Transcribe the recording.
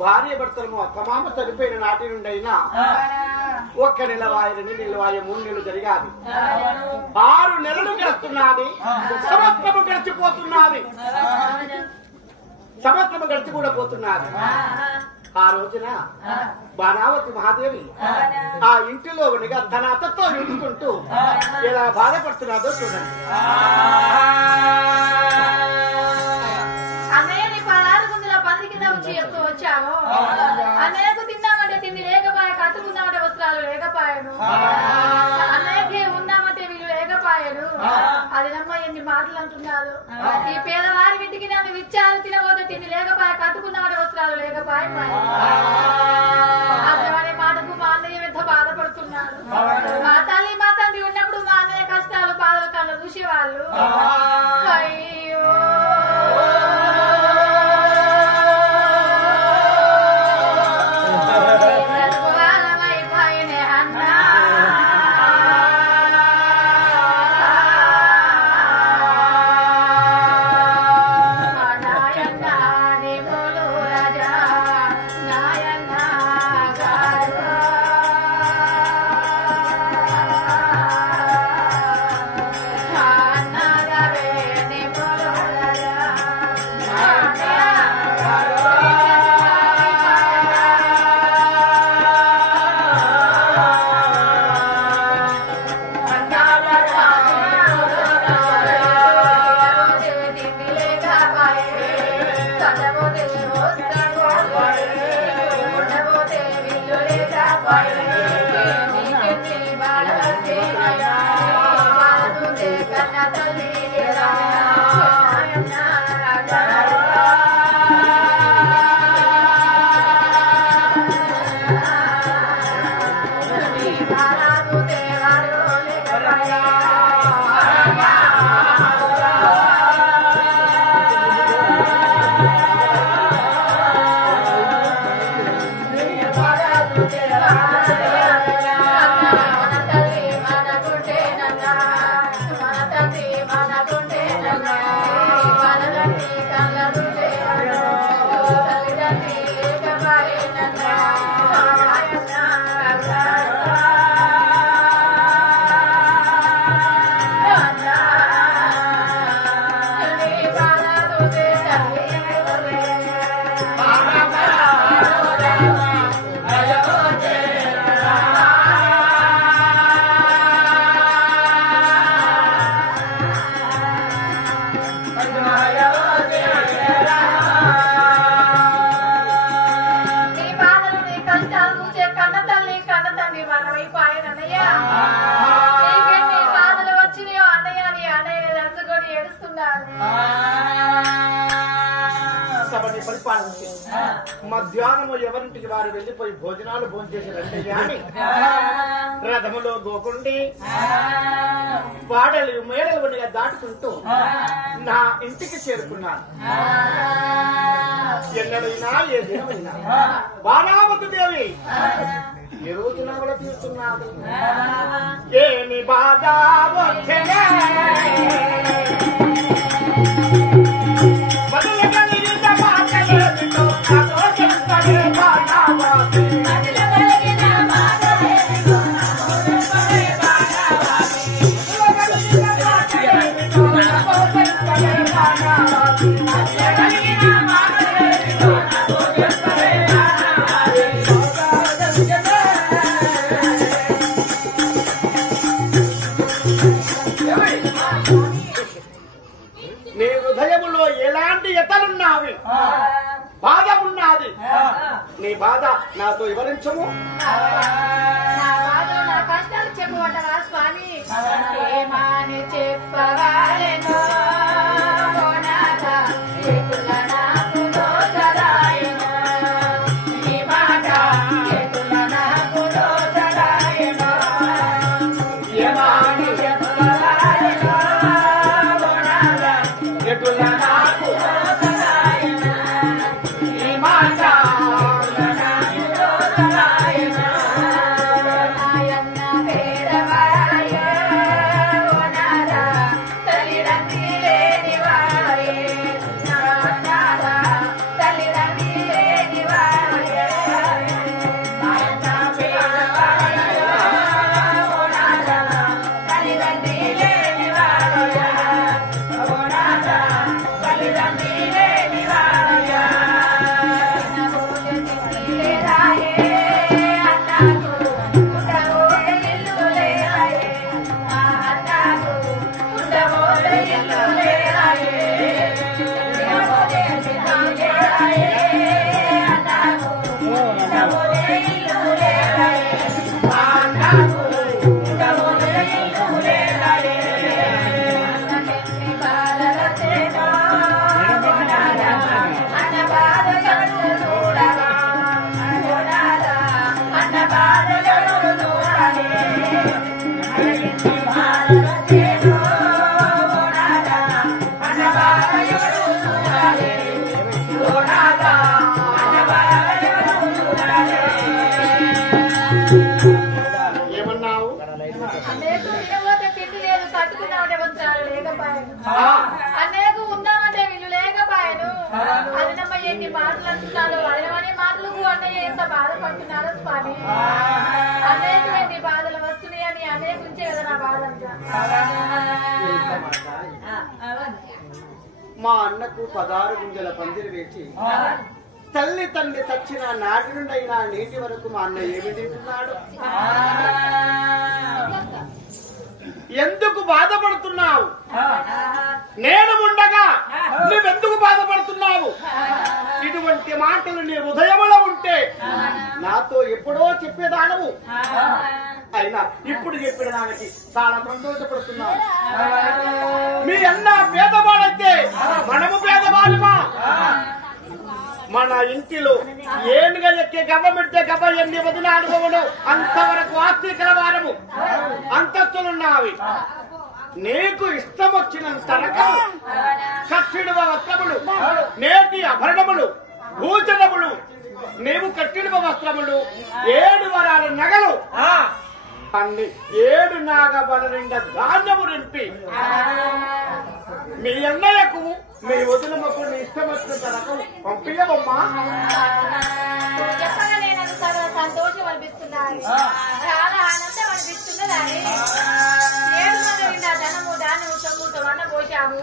భార్య భర్తలను అత్తమామ చనిపోయిన నాటి నుండి అయినా ఒక్క నెల వాయి 2 నెలలు వాయి 3 నెలలు జరిగాది 6 నెలలు గడుస్తున్నది సంవత్సరము గడిచిపోతున్నది సంవత్సరము గడిచి కూడా పోతున్నది ఆ రోజున బాణావతి మహాదేవి ఆ ఇంటిలో ఉండగా తన అత్తతో ఎదుర్కొంటూ ఎలా బాధపడుతున్నాదో చూడండి. అన్నయ్యని 16 గుంజల పంది కింద వచ్చి వచ్చాను. అన్నయ్యకు తిన్నామంటే తిండి లేకపోయా, కట్టుకున్నామంటే వస్త్రాలు లేకపోయాను, అన్నయ్యకి ఉన్నామంటే వీళ్ళు లేకపోయాడు. అది నమ్మ ఎన్ని మాటలు అంటున్నారు. ఈ పేదవారి ఇంటికి నన్ను విచ్చారు, తినబోతే తిండి లేకపోయా, కట్టుకున్నామంటే వస్త్రాలు లేకపోయా. అదే మాటకు మా అన్నయ్య ఎంత బాధపడుతున్నాడు. మా తల్లి మా తండ్రి ఉన్నప్పుడు మా అన్నయ్య కష్టాలు బాధలు కళ్ళ చూసేవాళ్ళు. అయ్యో మధ్యాహ్నము ఎవరింటికి వారు వెళ్లిపోయి భోజనాలు భోంచేసారంటే గాని రథములో గోకుండి వాడలు మేడలు ఉండగా దాటుకుంటూ నా ఇంటికి చేరుకున్నాను. ఎన్నడైనా ఏ దినమైనా బాణావతి దేవి ఏ రోజున కూడా తీరుతున్నాడు. ఏమి బాధ వచ్చే నీ హృదయములో ఎలాంటి ఎతలున్నావి, బాధ ఉన్నది. నీ బాధ నాతో వివరించము. నా కష్టాలు చెప్పమంటారా స్వామి? ఏమని చెప్పవాలెనో బాధపడుతున్నారో వాళ్ళమనే మాటలకు అన్నయ్య ఎంత బాధపడుతున్నారో స్వామి. అన్నయ్యకి ఎన్ని బాధలు వస్తున్నాయని అన్నయ్య గురించే కదా నా బాధ అంతా. మా అన్నకు 16 గుంజల పందిరి వేసి తల్లి తండ్రి చచ్చిన నాటి నుండి అయినా నేటి వరకు మా అన్న ఏమి తింటున్నాడు? ఎందుకు బాధపడుతున్నావు? నేను ఉండగా నువ్వెందుకు బాధపడుతున్నావు? ఇటువంటి మాటలు నీ హృదయంలో ఉంటే నాతో ఎప్పుడో చెప్పేదానవు. అయినా ఇప్పుడు చెప్పిన దానికి చాలా సంతోషపడుతున్నావు. మీ అన్న పేదవాడైతే మనము పేదవాళ్ళమా? మన ఇంటిలో ఏనుగా ఎక్కే గవ్వ పెడితే గవ్వ ఎన్ని వదిన అనుభవము అంతవరకు ఆస్తి కలవారము అంతస్తులున్నావి. నీకు ఇష్టం వచ్చినంత రకం కట్టిడువ వస్త్రములు, నేటి ఆభరణములు, భూషణములు, నీవు కట్టిడువ వస్త్రములు, 7 వరాల నగలు అన్ని 7 నాగబల నిండా ధాన్యము నింపి మీ అన్నయ్యకు మీ వదినమ్మకు నీ ఇష్టం వచ్చినంత రకం పంపించవమ్మా. చెప్పగా నేను చాలా సంతోషం అనిపిస్తున్నాను, చాలా ఆనందం అనిపిస్తున్నది. 7 మంది నిండా ధనము ధాన్యము సొమ్ము వన్న పోసాము.